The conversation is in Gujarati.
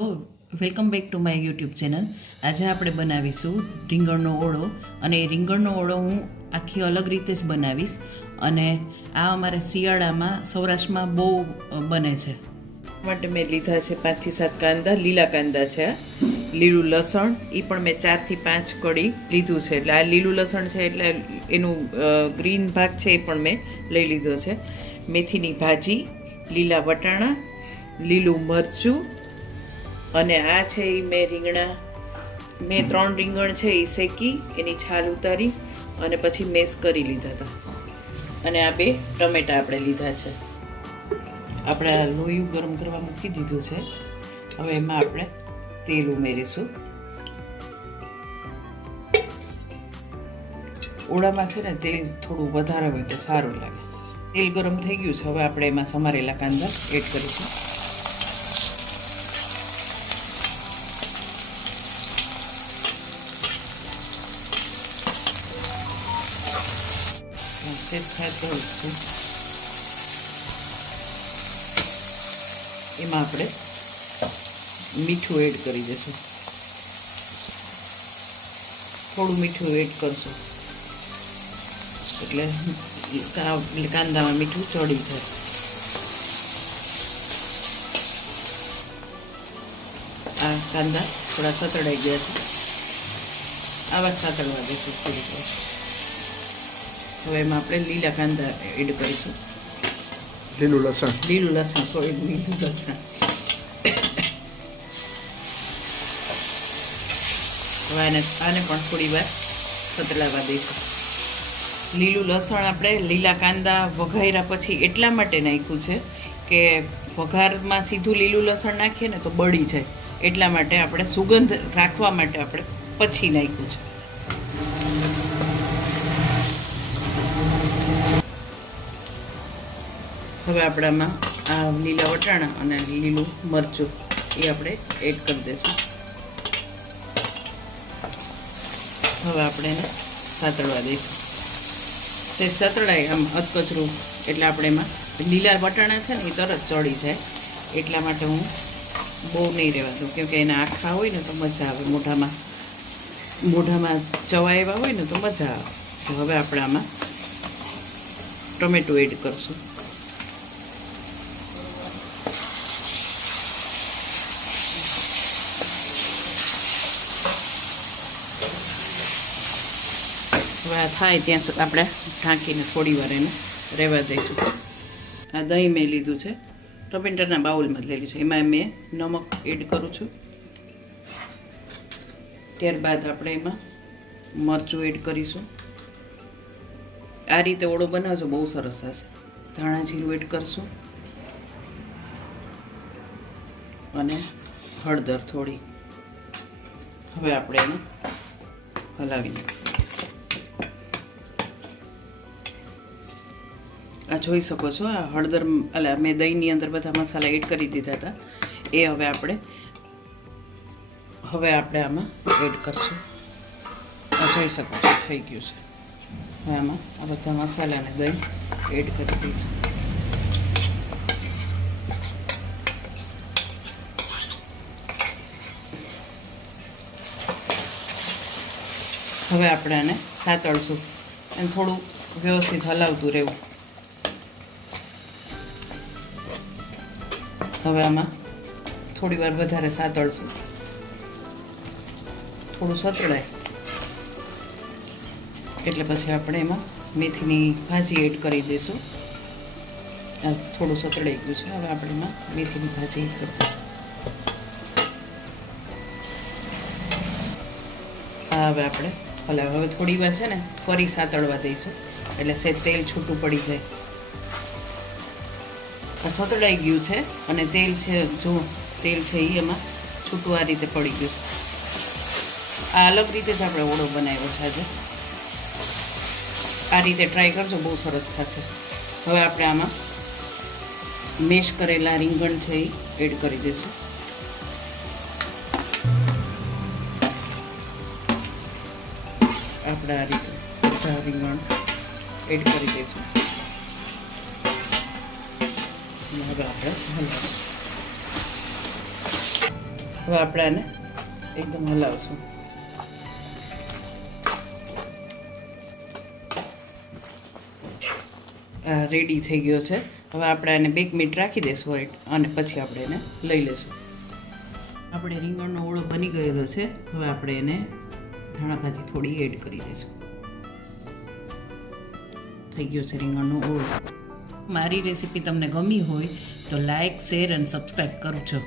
તો welcome back to my YouTube channel. આજે આપણે બનાવીશું રીંગણનો ઓળો, અને એ રીંગણનો ઓળો હું આખી અલગ રીતે જ બનાવીશ. અને આ અમારે શિયાળામાં સૌરાષ્ટ્રમાં બહુ બને છે. માટે મેં લીધા છે 5 થી 7 કાંદા, લીલા કાંદા છે. લીલું લસણ એ પણ મેં 4 થી 5 કળી લીધું છે. એટલે આ લીલું લસણ છે એટલે એનું ગ્રીન ભાગ છે એ પણ મેં લઈ લીધો છે. મેથીની ભાજી, લીલા વટાણા, લીલું મરચું, અને આ છે એ મેં 3 રીંગણ છે એ શેકી એની છાલ ઉતારી અને પછી મેશ કરી લીધા હતા. અને આ 2 ટમેટા આપણે લીધા છે. આપણે આ લોયું ગરમ કરવા મૂકી દીધું છે. હવે એમાં આપણે તેલ ઉમેરીશું. ઓળામાં છે ને તેલ થોડું વધારે હોય તો સારું લાગે. તેલ ગરમ થઈ ગયું છે. હવે આપણે એમાં સમારેલા કાંદા એડ કરીશું. એમાં આપણે મીઠું એડ કરી દઈશું. થોડું મીઠું એડ કરશું એટલે કાંદામાં મીઠું ચડી જાય. આ કાંદા થોડા સતળાઈ ગયા છે. આવા જ સાતળવા દઈશું થોડીક વાર. હવે એમાં આપણે લીલા કાંદા એડ કરીશું. લીલું લસણ લીલું લસણ હવે આને પણ થોડી વાર સતળાવા દઈશું. લીલું લસણ આપણે લીલા કાંદા વઘાર્યા પછી એટલા માટે નાખ્યું છે કે વઘારમાં સીધું લીલું લસણ નાખીએ ને તો બળી જાય. એટલા માટે આપણે સુગંધ રાખવા માટે આપણે પછી નાખ્યું છે. હવે આપણામાં આ લીલા વટાણા અને લીલું મરચું એ આપણે એડ કરી દઈશું. હવે આપણે એને સાતળવા દઈશું. તે સતળાય આમ અધકચરું એટલે આપણે એમાં લીલા વટાણા છે ને એ તરત ચડી જાય. એટલા માટે હું બહુ નહીં રહેવા દઉં, કેમકે એના આખા હોય ને તો મજા આવે. મોઢામાં ચવાયેવા હોય ને તો મજા આવે. હવે આપણે આમાં ટમેટું એડ કરશું. હવે આ થાય ત્યાં સુધી આપણે ઢાંકીને થોડી વાર એને રહેવા દઈશું. આ દહીં મેં લીધું છે, ટમેટાના બાઉલમાં જ લીધું છે. એમાં મેં નમક એડ કરું છું. ત્યારબાદ આપણે એમાં મરચું એડ કરીશું. આ રીતે ઓળો બનાવજો, બહુ સરસ થશે. ધાણા જીરું એડ કરશું અને હળદર થોડી. હવે આપણે એને હલાવી નાખીશું. આ જોઈ શકો છો, આ હળદર મેં દહીંની અંદર બધા મસાલા એડ કરી દીધા હતા. એ હવે આપણે આમાં એડ કરશું. આ જોઈ શકો છો થઈ ગયું છે. હવે આમાં આ બધા મસાલાને દહીં એડ કરી દઈશું. હવે આપણે આને સાતળશું અને થોડું વ્યવસ્થિત હલાવતું રહેવું. હવે આમાં થોડી વાર વધારે સાતળશું. થોડું સતળાય એટલે પછી આપણે એમાં મેથીની ભાજી એડ કરી દઈશું. આ થોડું સતળાઈ ગયું છે. હવે આપણે એમાં મેથીની ભાજી એડ કરી દઈશું. હવે આપણે હવે થોડી વાર છે ને ફરી સાતળવા દઈશું એટલે સેજ તેલ છૂટું પડી જાય. સતળાઈ ગયું છે અને તેલ છે, જો તેલ છે એ એમાં છૂટું આ રીતે પડી ગયું છે. આ અલગ રીતે જ આપણે ઓળો બનાવ્યો છે આજે. આ રીતે ટ્રાય કરજો, બહુ સરસ થશે. હવે આપણે આમાં મેશ કરેલા રીંગણ છે એ એડ કરી દઈશું. આપણે આ રીતે બધા રીંગણ એડ કરી દઈશું. હવે આપણે હલાવીશું. હવે આપણે આને એકદમ હલાવશું. આ રેડી થઈ ગયો છે. હવે આપણે આને 2 મિનિટ રાખી દઈશું અને પછી આપણે એને લઈ લઈશું. આપણે રીંગણનો ઓળો બની ગયેલો છે. હવે આપણે એને ધાણા ભાજી થોડી એડ કરી દઈશું. થઈ ગયો છે રીંગણનો ઓળો. મારી રેસીપી તમને ગમી હોય તો લાઈક, શેર અને સબસ્ક્રાઈબ કરજો.